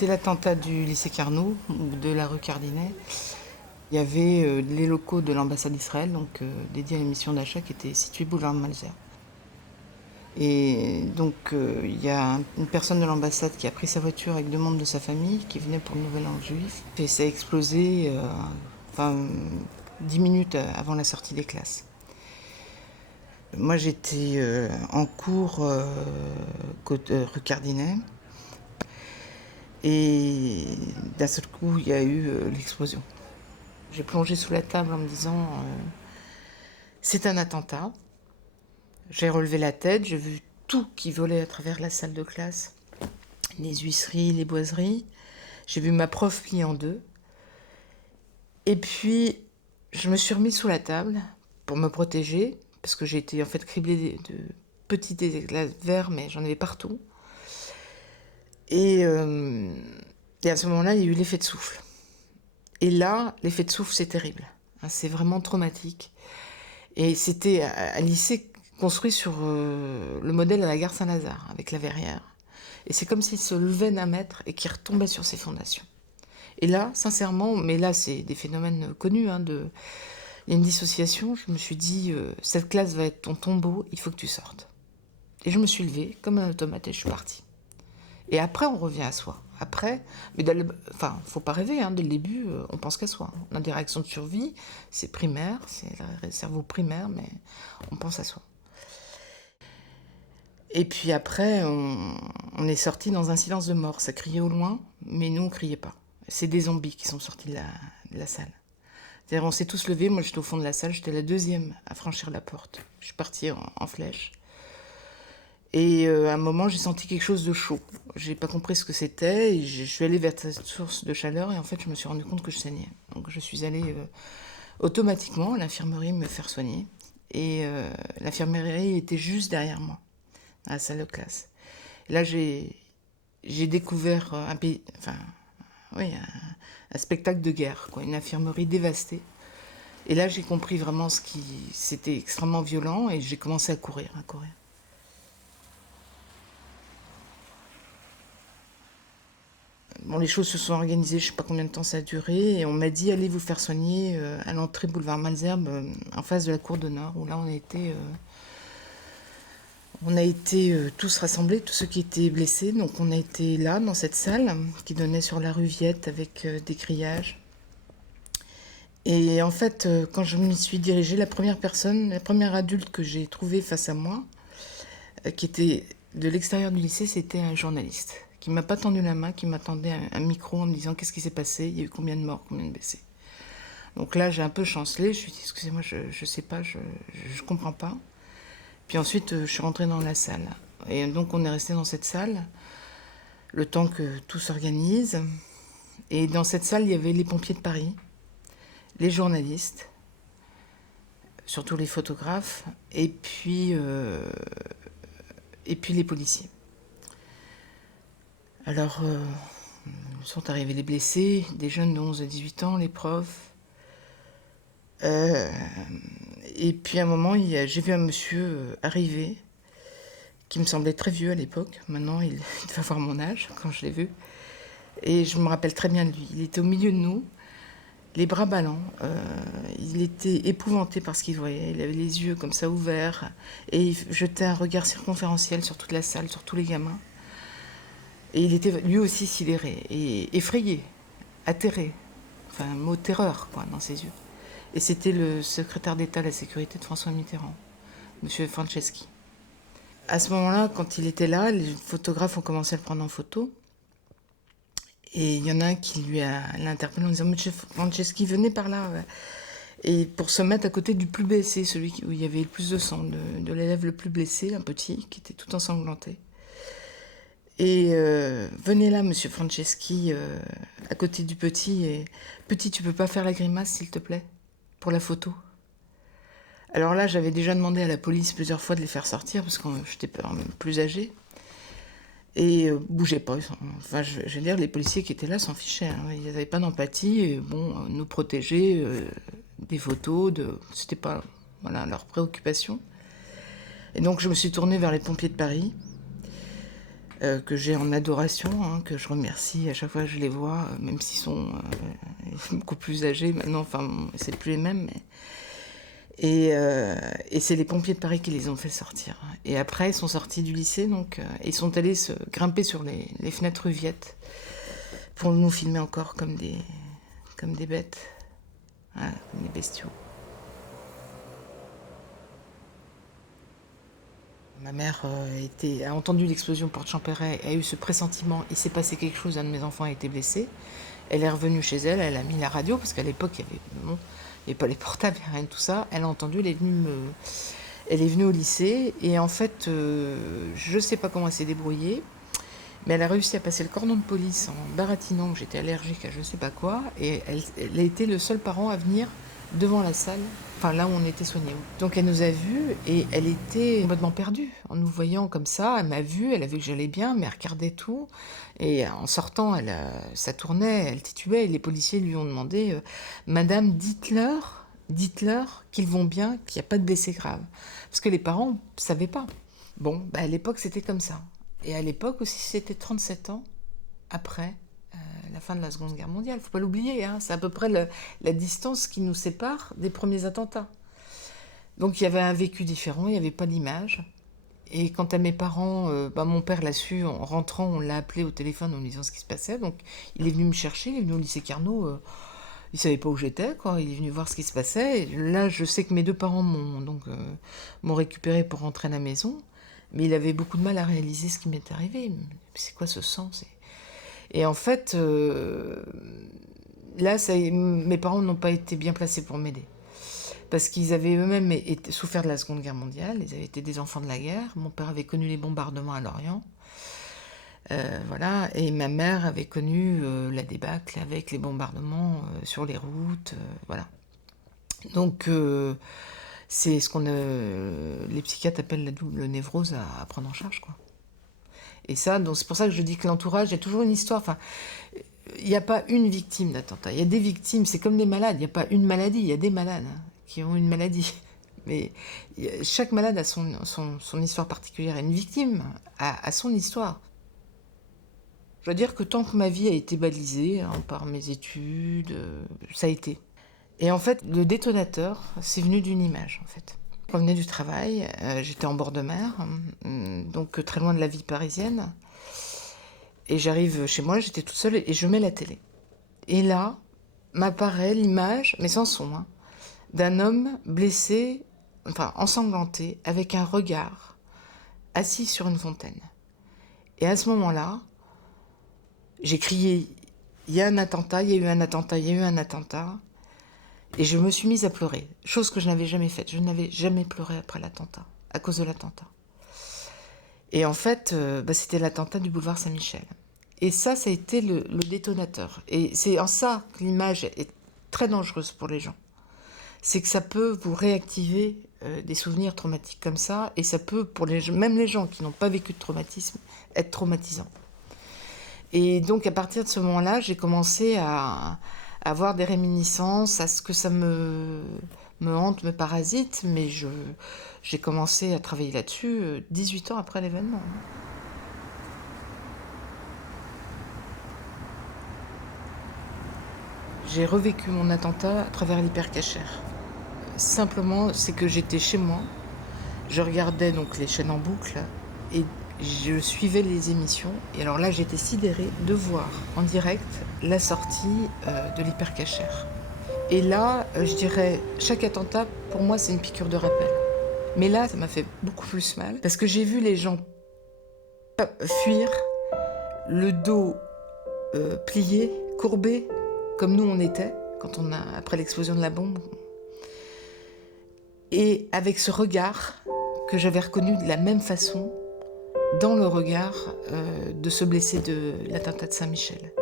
c'était l'attentat du lycée Carnot, ou de la rue Cardinet. Il y avait les locaux de l'ambassade d'Israël, donc dédiés à l'émission d'achat, qui étaient situés boulevard de Malesherbes. Et donc il y a une personne de l'ambassade qui a pris sa voiture avec 2 membres de sa famille qui venaient pour le Nouvel An juif. Et ça a explosé 10 minutes avant la sortie des classes. Moi j'étais en cours rue Cardinet. Et d'un seul coup, il y a eu l'explosion. J'ai plongé sous la table en me disant c'est un attentat. J'ai relevé la tête, j'ai vu tout qui volait à travers la salle de classe. Les huisseries, les boiseries. J'ai vu ma prof pliée en deux. Et puis, je me suis remise sous la table pour me protéger, parce que j'ai été en fait criblée de petits éclats de verre, mais j'en avais partout. Et à ce moment-là, il y a eu l'effet de souffle. Et là, l'effet de souffle, c'est terrible. C'est vraiment traumatique. Et c'était un lycée construit sur le modèle à la gare Saint-Lazare, avec la verrière. Et c'est comme s'il se levait d'un mètre et qu'il retombait sur ses fondations. Et là, sincèrement, mais là, c'est des phénomènes connus, il y a une dissociation. Je me suis dit, cette classe va être ton tombeau, il faut que tu sortes. Et je me suis levée comme un automate et je suis partie. Et après, on revient à soi. Après, mais faut pas rêver, dès le début, on pense qu'à soi. On a des réactions de survie, c'est primaire, c'est le cerveau primaire, mais on pense à soi. Et puis après, on est sorti dans un silence de mort. Ça criait au loin, mais nous, on criait pas. C'est des zombies qui sont sortis de la salle. C'est-à-dire, on s'est tous levés. Moi, j'étais au fond de la salle. J'étais la deuxième à franchir la porte. Je suis partie en flèche. Et à un moment, j'ai senti quelque chose de chaud. J'ai pas compris ce que c'était. Et je suis allée vers cette source de chaleur. Et en fait, je me suis rendu compte que je saignais. Donc, je suis allée automatiquement à l'infirmerie me faire soigner. Et l'infirmerie était juste derrière moi, à la salle de classe. Et là, j'ai découvert un spectacle de guerre, quoi, une infirmerie dévastée. Et là, j'ai compris vraiment c'était extrêmement violent et j'ai commencé à courir. Bon, les choses se sont organisées, je sais pas combien de temps ça a duré, et on m'a dit allez vous faire soigner à l'entrée boulevard Malesherbes, en face de la cour d'honneur, où là on a été tous rassemblés, tous ceux qui étaient blessés. Donc on a été là, dans cette salle, qui donnait sur la rue Viette, avec des grillages. Et en fait, quand je m'y suis dirigée, la première adulte que j'ai trouvée face à moi, qui était de l'extérieur du lycée, c'était un journaliste, qui m'a pas tendu la main, qui m'attendait un micro en me disant qu'est-ce qui s'est passé, il y a eu combien de morts, combien de blessés. Donc là, j'ai un peu chancelé, je me suis dit excusez-moi, je sais pas, je comprends pas. Puis ensuite, je suis rentrée dans la salle. Et donc on est resté dans cette salle, le temps que tout s'organise. Et dans cette salle, il y avait les pompiers de Paris, les journalistes, surtout les photographes, et puis les policiers. Alors, sont arrivés les blessés, des jeunes de 11 à 18 ans, les profs. Et puis à un moment, j'ai vu un monsieur arriver, qui me semblait très vieux à l'époque. Maintenant, il devait avoir mon âge quand je l'ai vu. Et je me rappelle très bien de lui. Il était au milieu de nous, les bras ballants. Il était épouvanté par ce qu'il voyait. Il avait les yeux comme ça ouverts. Et il jetait un regard circonférentiel sur toute la salle, sur tous les gamins. Et il était lui aussi sidéré et effrayé, atterré. Enfin, un mot terreur, quoi, dans ses yeux. Et c'était le secrétaire d'État à la sécurité de François Mitterrand, M. Franceschi. À ce moment-là, quand il était là, les photographes ont commencé à le prendre en photo. Et il y en a un qui l'a interpellé en disant « Monsieur Franceschi, venez par là !» Et pour se mettre à côté du plus blessé, celui où il y avait le plus de sang, de l'élève le plus blessé, un petit, qui était tout ensanglanté. Et venez là, monsieur Franceschi, à côté du petit. Et petit, tu peux pas faire la grimace, s'il te plaît, pour la photo. Alors là, j'avais déjà demandé à la police plusieurs fois de les faire sortir, parce que j'étais plus âgée. Et bougeaient pas. Enfin, je veux dire, les policiers qui étaient là s'en fichaient. Ils n'avaient pas d'empathie. Et bon, nous protéger des photos, c'était pas leur préoccupation. Et donc, je me suis tournée vers les pompiers de Paris. que j'ai en adoration, hein, que je remercie à chaque fois que je les vois, même s'ils sont beaucoup plus âgés maintenant, enfin, c'est plus les mêmes. Et c'est les pompiers de Paris qui les ont fait sortir. Et après, ils sont sortis du lycée, donc ils sont allés se grimper sur les fenêtres Viettes pour nous filmer encore comme des bêtes, voilà, comme des bestiaux. Ma mère a entendu l'explosion porte Champéret, a eu ce pressentiment, il s'est passé quelque chose, un de mes enfants a été blessé. Elle est revenue chez elle, elle a mis la radio, parce qu'à l'époque, il n'y avait pas les portables, rien de tout ça. Elle a entendu, elle est venue au lycée, et en fait, je ne sais pas comment elle s'est débrouillée, mais elle a réussi à passer le cordon de police en baratinant que j'étais allergique à je ne sais pas quoi, et elle a été le seul parent à venir devant la salle, enfin là où on était soignés. Donc elle nous a vus et elle était complètement perdue. En nous voyant comme ça, elle m'a vue, elle a vu que j'allais bien, mais elle regardait tout. Et en sortant, ça tournait, elle titubait, et les policiers lui ont demandé Madame, dites-leur qu'ils vont bien, qu'il n'y a pas de blessés graves. Parce que les parents ne savaient pas. Bon, à l'époque, c'était comme ça. Et à l'époque aussi, c'était 37 ans après la fin de la Seconde Guerre mondiale. Faut pas l'oublier, hein, c'est à peu près la distance qui nous sépare des premiers attentats. Donc il y avait un vécu différent, il n'y avait pas d'image. Et quant à mes parents, mon père l'a su en rentrant, on l'a appelé au téléphone en lui disant ce qui se passait. Donc il est venu me chercher, il est venu au lycée Carnot, il savait pas où j'étais, quoi. Il est venu voir ce qui se passait. Et là, je sais que mes deux parents m'ont récupéré pour rentrer à la maison, mais il avait beaucoup de mal à réaliser ce qui m'était arrivé. C'est quoi ce sang? Et en fait, là, mes parents n'ont pas été bien placés pour m'aider. Parce qu'ils avaient eux-mêmes souffert de la Seconde Guerre mondiale, ils avaient été des enfants de la guerre. Mon père avait connu les bombardements à Lorient. Voilà. Et ma mère avait connu la débâcle avec les bombardements sur les routes. Voilà. Donc, c'est ce qu'on les psychiatres appellent la double névrose à prendre en charge, quoi. Et ça, donc c'est pour ça que je dis que l'entourage, il y a toujours une histoire. Enfin, il n'y a pas une victime d'attentat. Il y a des victimes, c'est comme les malades. Il n'y a pas une maladie, il y a des malades qui ont une maladie. Mais chaque malade a son histoire particulière. Et une victime a son histoire. Je dois dire que tant que ma vie a été balisée par mes études, ça a été. Et en fait, le détonateur, c'est venu d'une image, en fait. Je revenais du travail, j'étais en bord de mer, donc très loin de la vie parisienne. Et j'arrive chez moi, j'étais toute seule et je mets la télé. Et là, m'apparaît l'image, mais sans son, hein, d'un homme blessé, enfin ensanglanté, avec un regard, assis sur une fontaine. Et à ce moment-là, j'ai crié, il y a un attentat, il y a eu un attentat, il y a eu un attentat. Et je me suis mise à pleurer, chose que je n'avais jamais faite. Je n'avais jamais pleuré après l'attentat, à cause de l'attentat. Et en fait, c'était l'attentat du boulevard Saint-Michel. Et ça a été le détonateur. Et c'est en ça que l'image est très dangereuse pour les gens. C'est que ça peut vous réactiver des souvenirs traumatiques comme ça, et ça peut, même les gens qui n'ont pas vécu de traumatisme, être traumatisant. Et donc, à partir de ce moment-là, j'ai commencé à avoir des réminiscences, à ce que ça me hante, me parasite, mais j'ai commencé à travailler là-dessus 18 ans après l'événement. J'ai revécu mon attentat à travers l'hypercachère. Simplement, c'est que j'étais chez moi, je regardais donc les chaînes en boucle et je suivais les émissions. Et alors là, j'étais sidérée de voir en direct la sortie de l'hypercachère. Et là, je dirais, chaque attentat, pour moi, c'est une piqûre de rappel. Mais là, ça m'a fait beaucoup plus mal, parce que j'ai vu les gens fuir, le dos plié, courbé, comme nous on était, après l'explosion de la bombe. Et avec ce regard que j'avais reconnu de la même façon dans le regard de ce blessé de l'attentat de Saint-Michel.